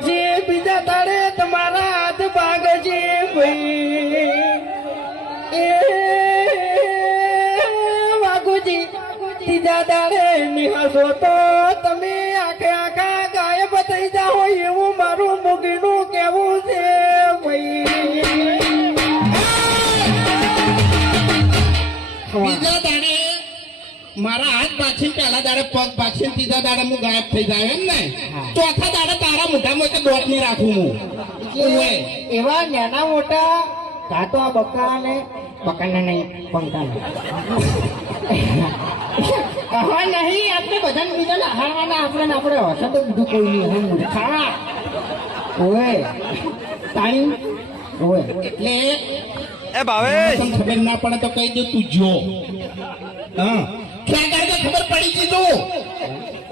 જે બીજા તારે તમારા હાથ ભાગજે ભાઈ એ વાઘુજી ત્રીજા તારે નિહાળશો તો તમે આખે આખા ગાયબ થઈ જાઓ એવું મારું મુગીનું કેવું છે ભાઈ બીજા દાડે મારા હાથ પાછી પહેલા દાડે પગ પાછી ત્રીજા દાડે હું ગાયબ થઈ જાય એમ ને ચોથા દાડે તારા મોઢામાં એક દોટ નહીં રાખું હું એવા નાના મોટા કાતો આ બકરાને નહીં પંખાને હવે નહીં આપણે બધાને બીજાને હારવાના આપણે હશે તો બીજું કોઈ નહીં હું મૂર્ખા ઓએ તાણી ઓએ એટલે એ ભાવે ખબર ના પડે તો કહી દે તું જો હા ક્યાં કાંઈ ખબર પડી ગઈ તું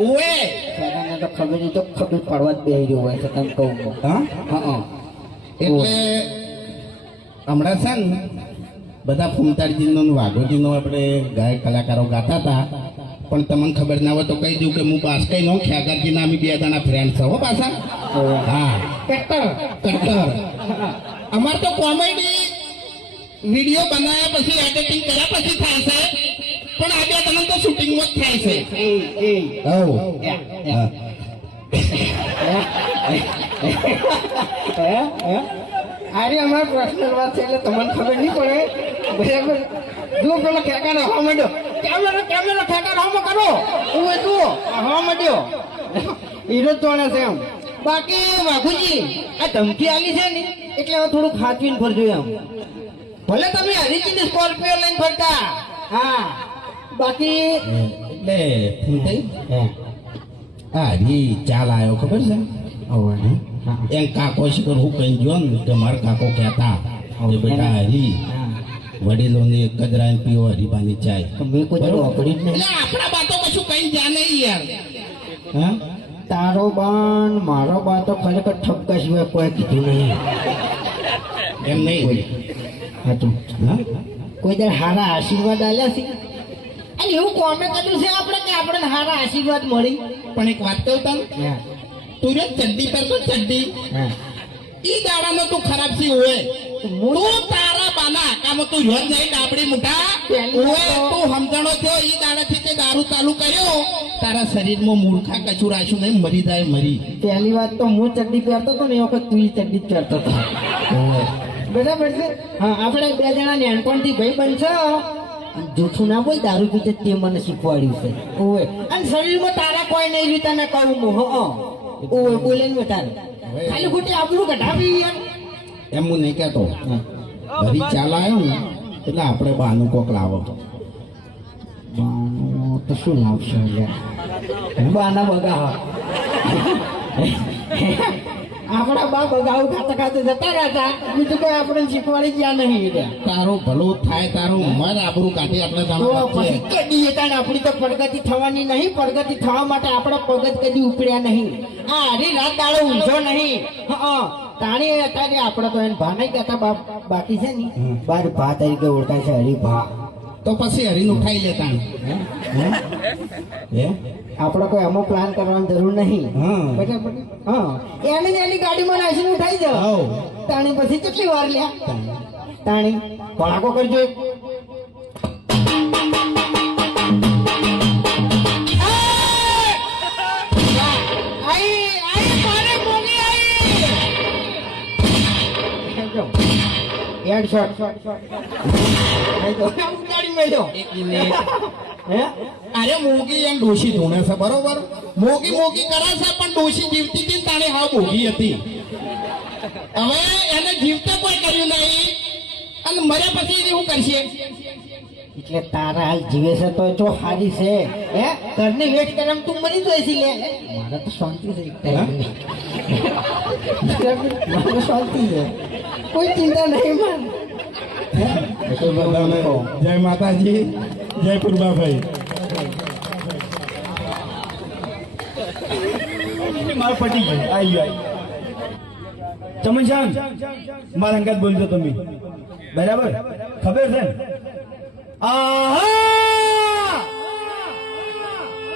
ઓએ તો ખબર નહીં તો ખબર પડવા જ બેહી રહ્યો હોય છે તમે કહું હા હા એટલે હમણાં છે ને બધા ફૂમતાજીનો વાઘોજીનો આપણે ગાયક કલાકારો ગાતા હતા પણ તમને ખબર ના હોય તો કહી દઉં કે હું બાસ્કાઈ નો ખ્યાગારજીના અમે બે જણા ફ્રેન્ડ છો હો પાછા હા કટ્ટર અમાર તો કોમેડી વિડીયો બનાવ્યા પછી એડિટિંગ કર્યા પછી થાય છે પણ આ બે જણા તો શૂટિંગમાં જ થાય છે અરે અમારે પર્સનલ વાત છે એટલે તમને ખબર નહીં પડે બરાબર જો પેલો ખેકા હવા માંડ્યો કેમેરો ખેકા હવા કરો હું જુઓ હવા માંડ્યો હીરો જોણે છે એમ બાકી વાઘુજી આ ધમકી આલી છે ને એટલે હવે થોડુંક હાચવીને ફરજો એમ ભલે તમે હરીજીની સ્કોર્પિયો લઈને ફરતા હા બાકી એટલે ફૂમતાઈ હા જી ચાલ આવ્યો ખબર છે એમ કાકો શિકર હું કહી જો ને કે મારા કાકો કહેતા કે બેટા હરી વડીલોને કજરાઈને પીવો હરીબાની ચાય મેં કોઈ વાપરી જ નહીં આપણા બાતો કશું કઈ જા નહીં યાર હા તારો બાન મારો બા તો ખરેખર ઠપકા સિવાય કોઈ કીધું નહીં એમ નહીં હતું હા કોઈ દર હારા આશીર્વાદ આલ્યા છે અને એવું કોમે કર્યું છે આપણે કે આપણને હારા આશીર્વાદ મળી પણ એક વાત કહું તને તું રે ચડ્ડી કરતો ચડ્ડી ઈ દાડામાં તું ખરાબ સી હોય તું તારા બાના આકામાં તું રોજ નહીં ડાબડી મુઠા ઓએ તું સમજણો થયો ઈ દાડાથી તે દારૂ ચાલુ કર્યો તારા શરીરમાં મૂર્ખા કચું રાખ્યું નહીં મરી જાય મરી પહેલી વાત તો હું ચડ્ડી પહેરતો હતો ને એ વખત તું ચડ્ડી જ પહેરતો હતો બરાબર છે હા આપણે બે જણા નાનપણથી ભાઈ બનશો જૂઠું ના બોલ દારૂ પીતે તે મને શીખવાડ્યું છે ઓય અને શરીરમાં તારા કોઈ નહીં રીતા ને કહું હું ઓય બોલે ને તારે ખાલી ખોટી આપણું કઢાવી યાર એમ હું નહીં કહેતો બધી ચાલ આવ્યો ને એટલે આપણે બાનું કોક લાવો બાનું તો શું લાવશે બાના બગા આપણા બા બગાવ ખાતા ખાતા જતા રહેતા બીજું કોઈ આપણે શીખવાડી ગયા નહીં તારું ભલું થાય તારું મન આબરૂ કાઢી આપણે કદી આપણી તો પ્રગતિ થવાની નહીં પ્રગતિ થવા માટે આપણે પગત કદી ઉપડ્યા નહીં આ હરી રાત દાડો ઊંઝો નહીં તાણી અત્યારે આપણે તો એને ભા નહીં કહેતા બાકી છે ને બાર ભા તરીકે ઓળખાય છે હરિભા તો પછી હરીને ઉઠાઈ લેતા આપણે કોઈ અમુક પ્લાન કરવાની જરૂર નહીં બરાબર હા એની ગાડીમાં નાખીને ઉઠાઈ જાવ તાણી પછી કેટલી વાર લ્યા તાણી પડાકો કરજો અરે મોગી એમ ડોશી ધોણે છે બરોબર મોગી મોગી કરે છે પણ ડોશી જીવતી હતી તાણે હા મોગી હતી હવે એને જીવતે કોઈ કર્યું નહીં અને મર્યા પછી શું કરશે એટલે તારા હાલ જીવે છે તો જો હારી છે હે ઘરની વેટ કરે તું મરી જોઈશી લે મારા તો શાંતિ છે મારે શાંતિ છે કોઈ ચિંતા નહીં માન જય માતાજી જય પૂર્વાભાઈ માર પટી ગઈ આવી તમે જાણ મારા અંગાત બોલજો તમે બરાબર ખબર છે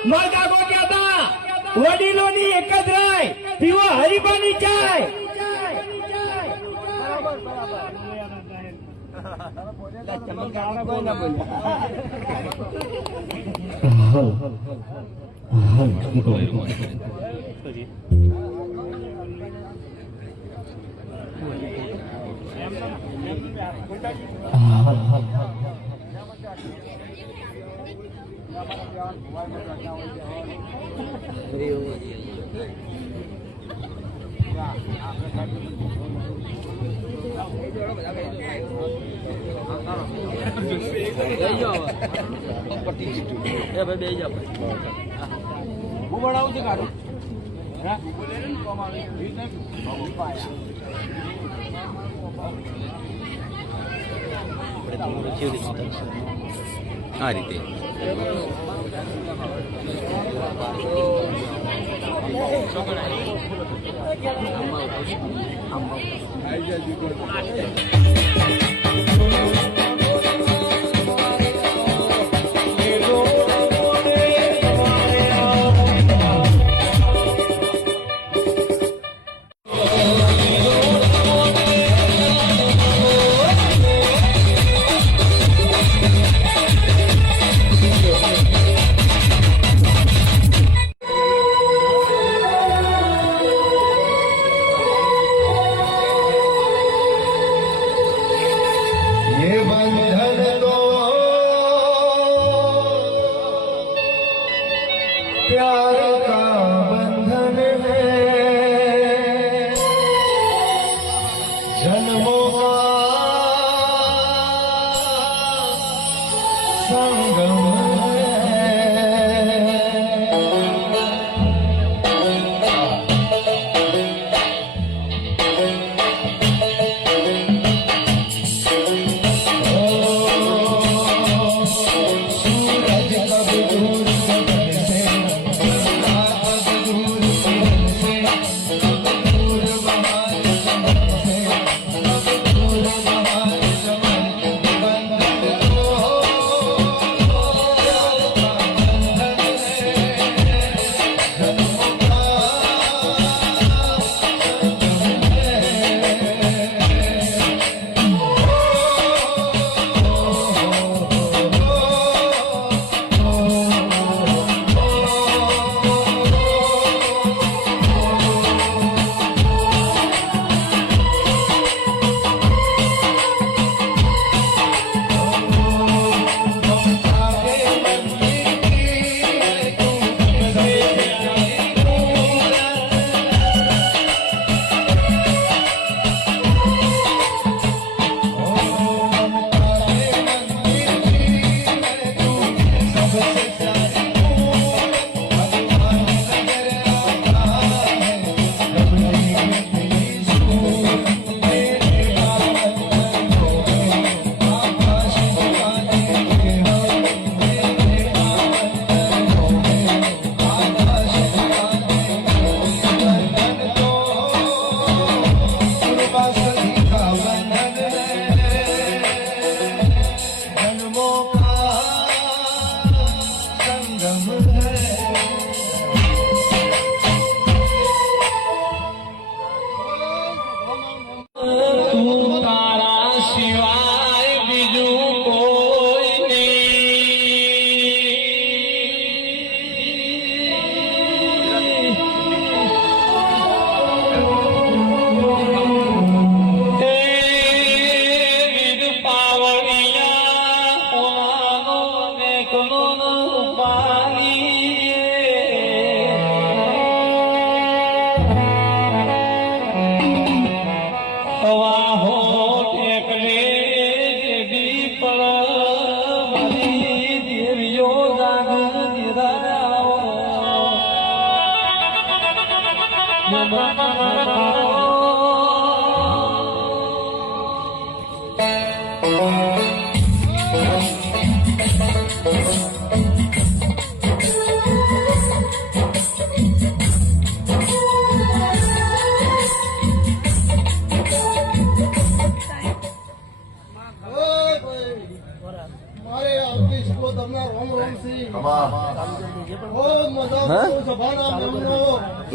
મારા કાકો કહેતા વડીલોની એક જ રાય પીવો હરીબાની ચાય. આ રીતે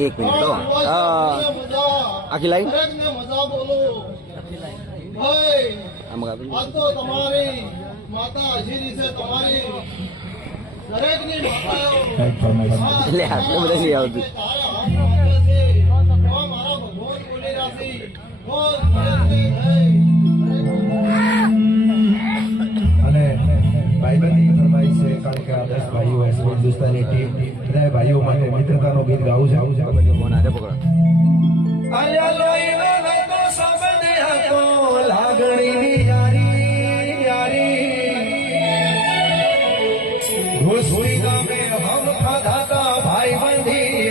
એક મિનિટ હો. આખી લાઈન આમાં આપી દો. તો તમારી માતા હાજરી છે તમારી દરેકની માતાઓ એટલે આટલું બધા નહીં આવતું. મારા ભગવાન બોલી રાશિ અને ભાઈબંધી ફરમાઈ છે કારણ કે આ 10 ભાઈઓ હશે હિન્દુસ્તાની ટીમ બધા ભાઈઓ માટે મિત્રતાનો ગીત ગાવું છે ફોન હાથે પકડો. લાગણીની યારી યારી રોસોઈ ગામે હમ ખાધા તા ભાઈબંધી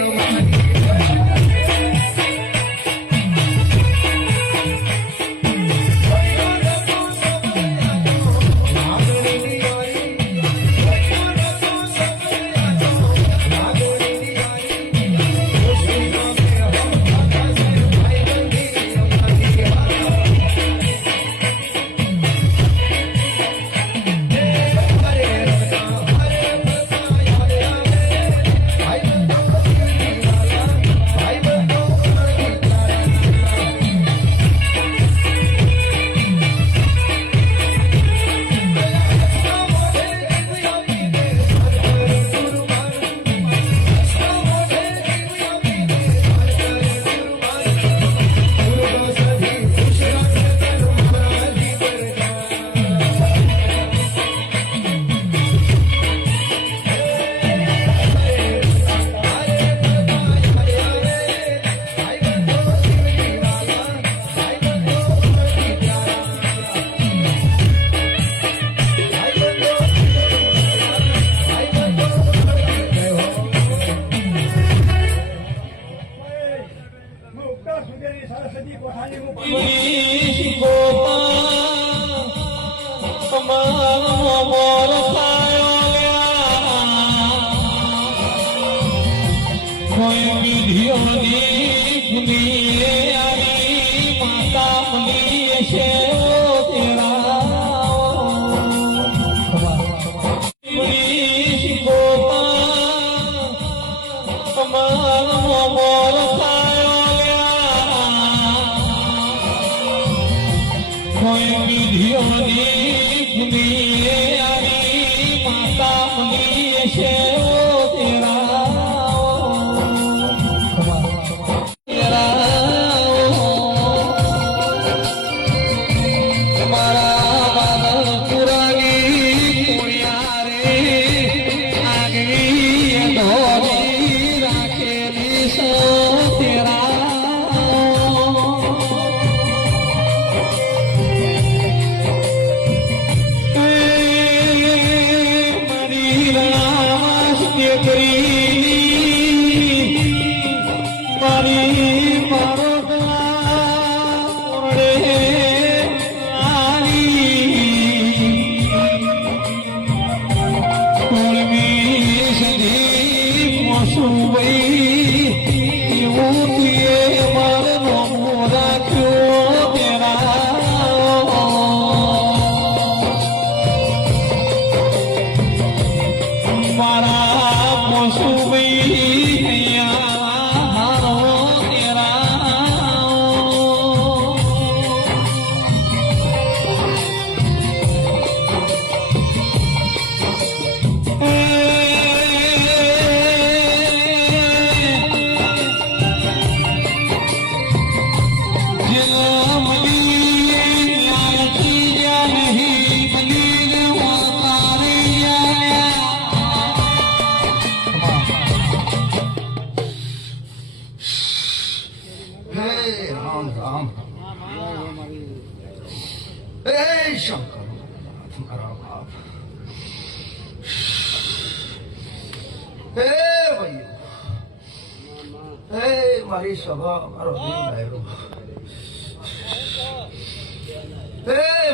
મારી સભા મારો ડાયરો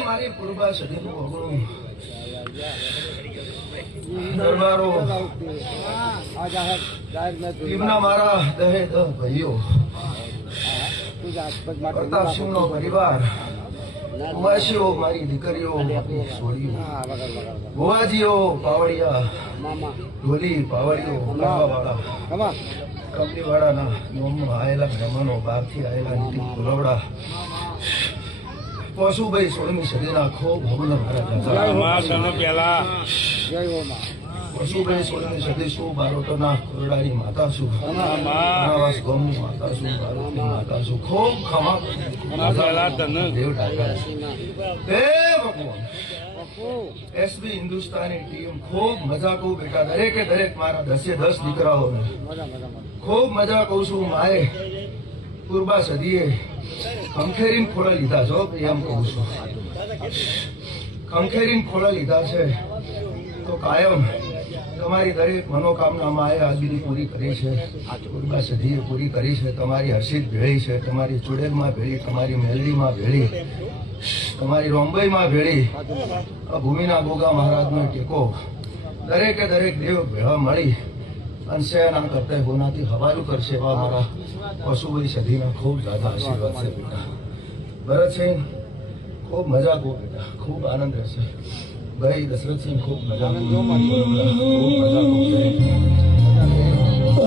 મારી પૂર્વા સદીનું અગણું દરબારો એમના મારા દહે દહ ભાઈઓ પ્રતાપસિંહનો પરિવાર ઉમાસીઓ મારી દીકરીઓ છોડીઓ ભુવાજીઓ પાવડિયા ઢોલી પાવડીઓ વાળા કંપનીવાળાના નોમમાં આવેલા મહેમાનો, બહારથી આવેલા નીતિન કુલવડા, પશુભાઈ 16મી સદીના ખૂબ હમણાં મારા પશુભાઈ 16મી સદી શું બારોટોના કોરડાની માતા શું, નવાસ ગામની માતા શું, બારોટની માતા શું, ખૂબ ખમા દેવ ડાકા હે ભગવાન. એસબી હિન્દુસ્તાની ટીમ ખૂબ મજા કહું બેટા, દરેકે દરેક મારા 10 દીકરાઓને ખૂબ મજા કહું છું. માએ પૂર્વા સદીએ ખંખેરીને ખોળા લીધા છો, એમ કહું છું. ખંખેરીને ખોળા લીધા છે તો કાયમ તમારી દરેક મનોકામના માએ આજ સુધી પૂરી કરી છે. પૂર્વા સદીએ પૂરી કરી છે. તમારી હર્ષિત ભેળી છે, તમારી ચુડેલમાં ભેળી, તમારી મેલડીમાં ભેળી, તમારી રોંબઈમાં ભેળી, આ ભૂમિના ગોગા મહારાજનો ટેકો દરેકે દરેક દેવ ભેળા મળી અને સેના કરતા હોનાથી હવાલું કરશે. એવા મારા પશુભાઈ સદીના ખૂબ જ્યાદા આશીર્વાદ છે બેટા. ભરતસિંહ ખૂબ મજા કહો બેટા, ખૂબ આનંદ રહેશે. ભાઈ દશરથસિંહ ખૂબ મજા કહો, ખૂબ મજા કહો.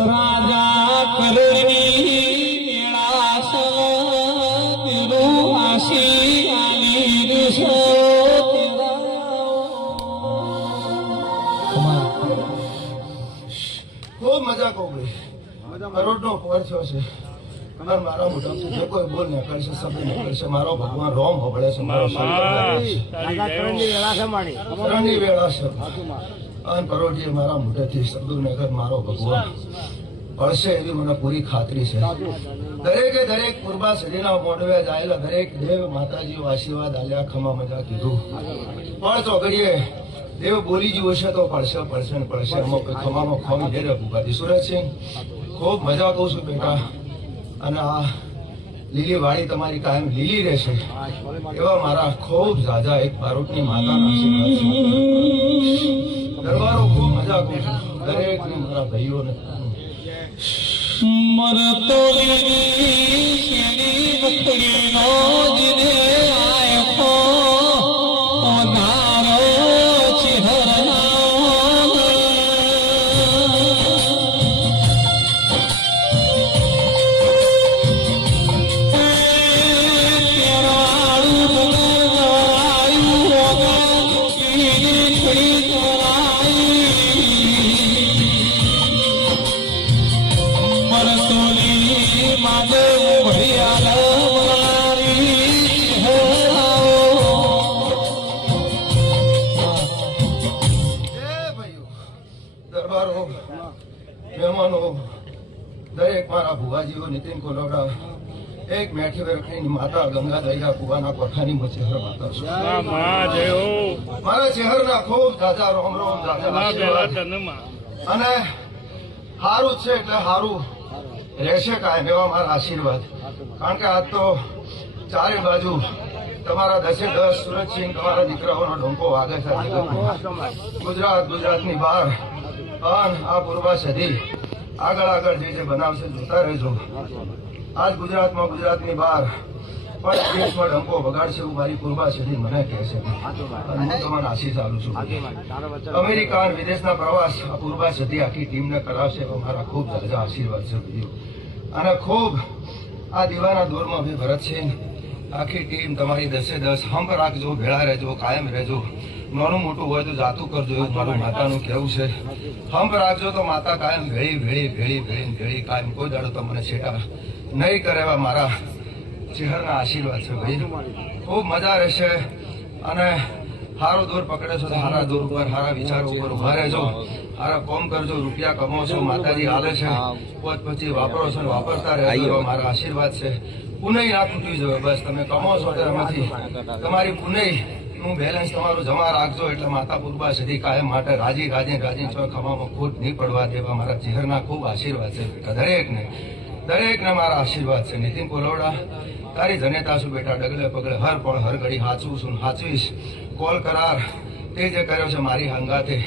રાજા કરણી મેળાસ આશી ખૂબ મજા કહો ભાઈ. કરોડનો પોર થયો છે અને મારા મોઢામાંથી જે કોઈ બોલ નીકળશે, શબ્દ નીકળશે, મારો ભગવાન રોમ હોબળે છે, મારો શરણની વેળા છે. અને કરોડજી મારા મોઢેથી શબ્દો નીકળ, મારો ભગવાન પડશે એવી મને પૂરી ખાતરી છે. દરેકે દરેક પૂર્વા સદીના મોઢવે જાયેલા દરેક દેવ માતાજીઓ આશીર્વાદ આલ્યા, ખમા મજા કીધું. પણ ચોકડીએ દેવ બોલી ગયું હશે તો પડશે પડશે ને પડશે. અમુક ખમામાં ખોમી ઘેરે ભૂખાતી. સુરજસિંહ ખૂબ મજા કહું છું બેટા. અને આ લીલી વાડી તમારી કાયમ લીલી રહેશે એવા મારા ખૂબ ઝાઝા એક બારોટની માતાના આશીર્વાદ છે. દરબારો ખૂબ મજા કહું છું દરેક મારા ભાઈઓને. મરતો દરબારો, મહેમાનો, દરેક મારા ભુવાજીઓ, નીતિન કોલોડા, એક મેઠી વેરખની માતા ગંગા દૈયા કુવાના કોઠાની મચેહર માતા છું. મારા ચહેરના ખૂબ દાદા રોમ રોમ દાદા અને હારું છે એટલે હારું રહેશે કાયમ એવા મારા આશીર્વાદ. કારણ કે આજ તો ચારે બાજુ તમારા 10 સુરજસિંહ તમારા દીકરાઓનો ડોંકો વાગે છે. ગુજરાતની બહાર અને આ પૂર્વા સદી આગળ જે બનાવશે જોતા રહેજો. આજ ગુજરાતની બહાર પણ દેશમાં ડંકો વગાડશે એવું મારી પૂર્વા સદી મને કહે છે. અને હું તમને આશીષ આપું છું. અમેરિકા અને વિદેશના પ્રવાસ આ પૂર્વા સદી આખી ટીમને કરાવશે એવા મારા ખૂબ જાજા આશીર્વાદ છે ભાઈઓ. અને ખૂબ આ દીવાના દોરમાં ભાઈ ભરતસિંહ આખી ટીમ તમારી 10 હંપ રાખજો, ભેળા રહેજો, કાયમ રહેજો. નાનું મોટું હોય તો જાતું કરજો એવું મારું માતાનું કહેવું છે. હંપ રાખજો તો માતા કાયમ ભેળી કાયમ કોઈ દાડો તમને છેટા નહીં કરે એવા મારા ચહેરના આશીર્વાદ છે ભાઈ. ખૂબ મજા રહેશે અને સારો દોર પકડે છો તો સારા દોર ઉપર, સારા વિચારો ઉપર ઉભા રહેજો. સારા કોમ કરજો, રૂપિયા કમાવો છો, માતાજી હાલે છે, પોત પછી વાપરો છો ને વાપરતા રહેજો એવા મારા આશીર્વાદ છે. પુનઈ ના તૂટી જાય, બસ તમે કમાવો છો એમાંથી તમારી પુનઈ નું બેલેન્સ તમારું જમા રાખજો એટલે માતા પૂર્વા સદી કાયમ માટે રાજી છો. ખવામાં ખોટ નહીં પડવા દેવા મારા ચહેરના ખૂબ આશીર્વાદ છે બેટા. દરેકને મારા આશીર્વાદ છે. નીતિન કોલોડા તારી જનેતા છું બેટા. ડગલે પગલે હર પળ હર ઘડી હાચવું છું, હાચવીશ. કોલ કરાર તે જે કર્યો છે મારી હંગાતે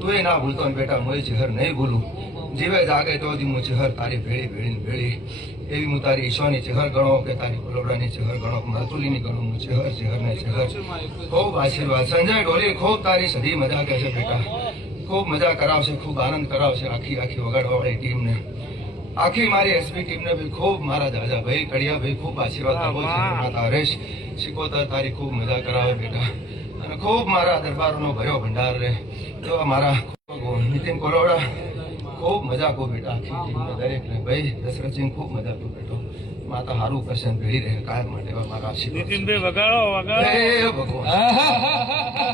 તું એ ના ભૂલતો ને બેટા. હું ચહેર નહીં ભૂલું. જીવે જાગે તો હું ચહેર તારી ભેળી એવી હું તારી ઈશ્વરની ચહેર ગણો કે તારી કોલોડાની ચહેર ગણો, માતુલીની ગણો. હું ચહેરને ચહેર ખૂબ આશીર્વાદ. સંજય ઢોલી ખૂબ તારી સદી મજા કહે છે બેટા. ખૂબ મજા કરાવશે, ખૂબ આનંદ કરાવશે આખી વગાડવાવાળી ટીમને. આખી મારી એસપી ટીમને બી ખૂબ મારા દાદાભાઈ કડિયાભાઈ ખૂબ આશીર્વાદ આપો છે માતા હરેશ શિકોતર તારી ખૂબ મજા કરાવે બેટા અને ખૂબ મારા દરબારનો ભર્યો ભંડાર રહે એવા મારા નીતિન કોલોડા ખૂબ મજા કહું બેટા આખી ટીમને દરેક ને ભાઈ દશરથસિંહ ખૂબ મજા કહું બેટો માતા હારું કરશે ભેળી રહે કાયમ માટે એવા મારા આશીર્વાદ હે ભગવાન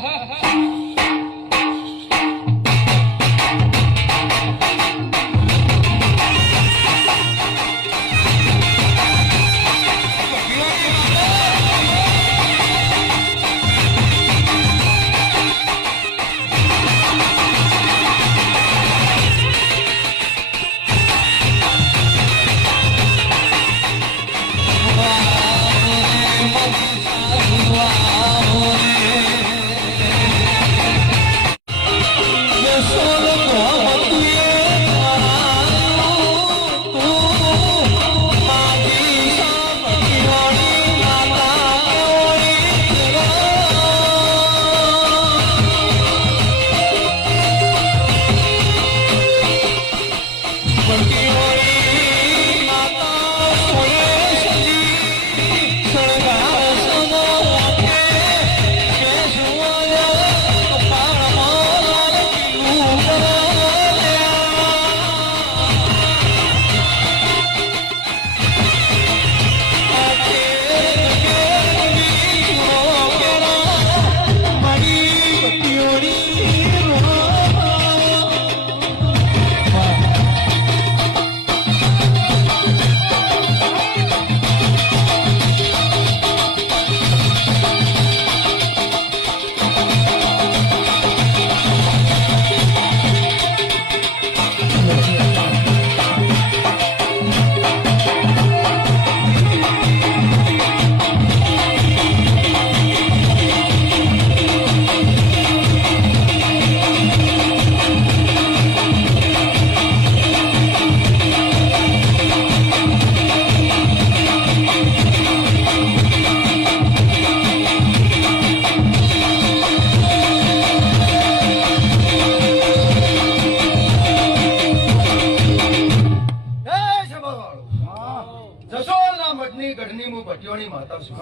જસોલના મઠની ગઢની હું ભટિયોની માતા છું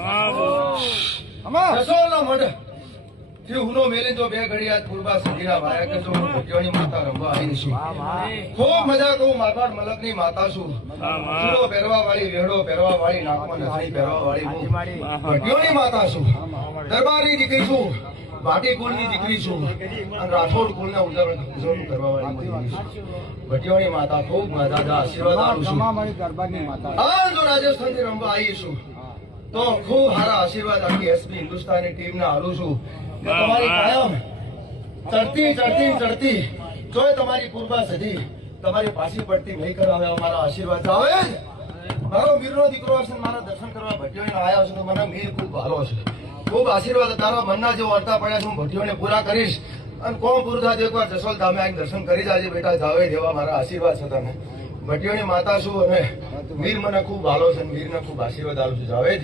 જસોલનો મઠ થી હુનો મેલી તો બે ઘડિયા પૂર્વા સજીના વાયા કે જો હું ભટિયોની માતા રમવા આવી છું ખૂબ મજા કહું મારવાડ મલકની માતા છું ચૂડો પહેરવા વાળી વેડો પહેરવા વાળી નાકમાં નથણી પહેરવા વાળી હું ભટિયોની માતા છું દરબારની દીકરી છું ભાટી કુળની દીકરી છું અને રાઠોડ કુળને ઉજવણી કરવા વાળી દીકરી છું ભટિયોની માતા ખૂબ મજા આશીર્વાદ આપું છું આ જો રાજસ્થાનથી રમવા આવી છું તો ખૂબ સારા આશીર્વાદ આખી એસપી હિન્દુસ્તાની ટીમને હારું છું કે તમારી કાયમ ચડતી જોઈ તમારી પૂર્વા સધી તમારી પાછી પડતી નહીં કરાવે મારા આશીર્વાદ આવે મારો મીરનો દીકરો હશે મારા દર્શન કરવા ભટિયોને આવ્યો છે તો મને મીર ખૂબ ભાલો છે ખૂબ આશીર્વાદ તારા મનના જે વર્તા પડ્યા છે હું ભટિયોને પૂરા કરીશ અને કોમ પૂરું થાય એકવાર જસોલ ધામે આવીને દર્શન કરી જાજે બેટા જાવે દેવા મારા આશીર્વાદ છે તને ભટિયોની માતા છું અને મીર મને ખૂબ ભાલો છે મીરને ખૂબ આશીર્વાદ આલું છું જાવેદ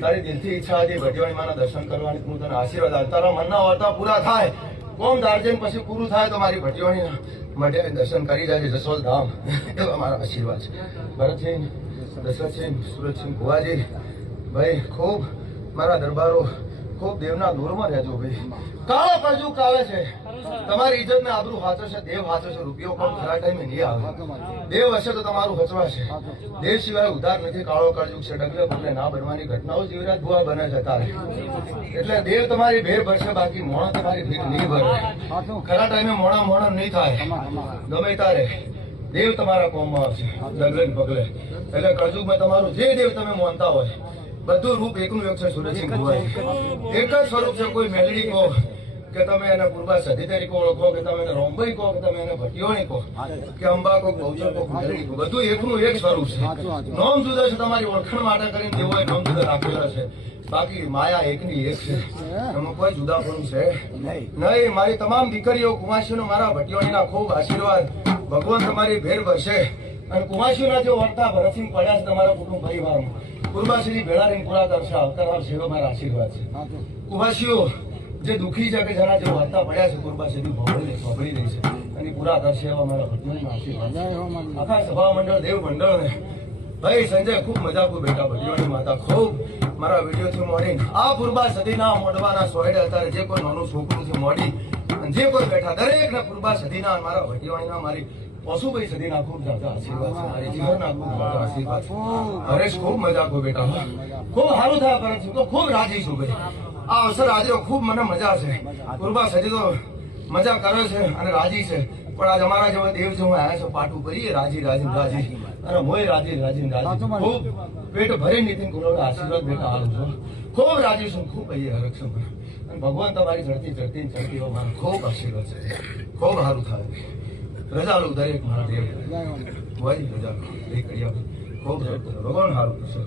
તારી દિલથી ઈચ્છા હતી ભટિયોની માના દર્શન કરવાની હું તને આશીર્વાદ આલું તારા મનના વર્તા પૂરા થાય કોમ દાર્જન પછી પૂરું થાય તો મારી ભટિયોની માટે દર્શન કરી જાય જસોલ ધામ એવા મારા આશીર્વાદ છે ભરતસિંહ દશરથસિંહ સુરતસિંહ ભુવાજી ભાઈ ખૂબ મારા દરબારો ખૂબ દેવના દૂરમાં રહેજો ભાઈ કાળો કળજુગ આવે છે તમારી ઇજ્જત ને આબરૂ હાચો છે દેવ હાચો છે રૂપિયો પણ ખરા ટાઈમે નહીં આવે દેવ હશે તો તમારું હચવાશે દેવ સિવાય ઉધાર નથી કાળો કળજુગ છે ડગલે પગલે ના બનવાની ઘટનાઓ જીવરાજ ભુવા બને છે તારે એટલે દેવ તમારી ભેર ભરશે બાકી મોણા તમારી ભીડ નહીં ભરે ખરા ટાઈમે મોણા નહીં થાય ગમે તારે દેવ તમારા કોમમાં આવશે ડગલે પગલે એટલે કળજુગમાં તમારું જે દેવ તમે માનતા હોય બધું રૂપ એકનું એક છે સુરતસિંહ ભુવાજી એક જ સ્વરૂપ છે કોઈ મેલડી કહો કે તમે એને પૂર્વા સધી તરીકે ઓળખો કે તમે એને રોમભાઈ કહો કે તમે એને ભટિયોણી કહો કે અંબા કહો બહુચર કહો મેલડી કહો બધું એકનું એક સ્વરૂપ છે નોમ જુદા છે તમારી ઓળખાણ માટે કરીને તેઓએ નોમ જુદા રાખેલા છે બાકી માયા એકની એક છે એમાં કોઈ જુદાપણું છે નહીં મારી તમામ દીકરીઓ કુમાસીઓનો મારા ભટિયોણીના ખૂબ આશીર્વાદ ભગવાન તમારી ભેર ભરશે અને કુમાસીઓના જે વર્તા ભરતસિંહ પડ્યા છે તમારા કુટુંબ પરિવારમાં કુરબાશ્રી ભેળા રહીને પૂરા કરશે આવતા સેવા મારા આશીર્વાદ છે કુમાસીઓ જે દુઃખી છે કે જેના જે વાર્તા પડ્યા છે કુરબાશ્રી ભોગળી રહી છે અને પૂરા કરશે એવા મારા ભગવાનના આશીર્વાદ. આખા સભા મંડળ દેવ મંડળને ભાઈ સંજય ખૂબ મજા ખૂબ બેટા ભગવાનની માતા ખૂબ મારા વિડીયોથી મોડી આ પૂર્વા સદીના મોઢવાના સોયડે અત્યારે જે કોઈ નાનું છોકરું છે મોડી અને જે કોઈ બેઠા દરેકને પૂર્વા સદીના મારા ભગવાનના મારી પશુભાઈ સદીના ખૂબ જાજા આશીર્વાદ છે મારી જીવનના ખૂબ જાજા આશીર્વાદ છે. હરેશ ખૂબ મજા ખૂબ બેટા ખૂબ સારું થયા કરે છે તો ખૂબ રાજી છું ભાઈ. આ અવસર આજે ખૂબ મને મજા છે. પૂર્વા સદી તો મજા કરે છે અને રાજી છે પણ આજ અમારા જેવા દેવ જે હું આવ્યા છે પાટું કરીએ રાજી રાજી રાજી અને મોય રાજી રાજી રાજી ખૂબ પેટ ભરી નીતિન ગુરુના આશીર્વાદ બેટા હાલું છું. ખૂબ રાજી છું ખૂબ અહીંયા હરક્ષું અને ભગવાન તમારી ચડતી ચડતી ચડતી મારા ખૂબ આશીર્વાદ છે. ખૂબ સારું થાય રજા લો દરેક મારા દેવ વાજી રજા લો એ કરી ખૂબ ભગવાન સારું કરશે.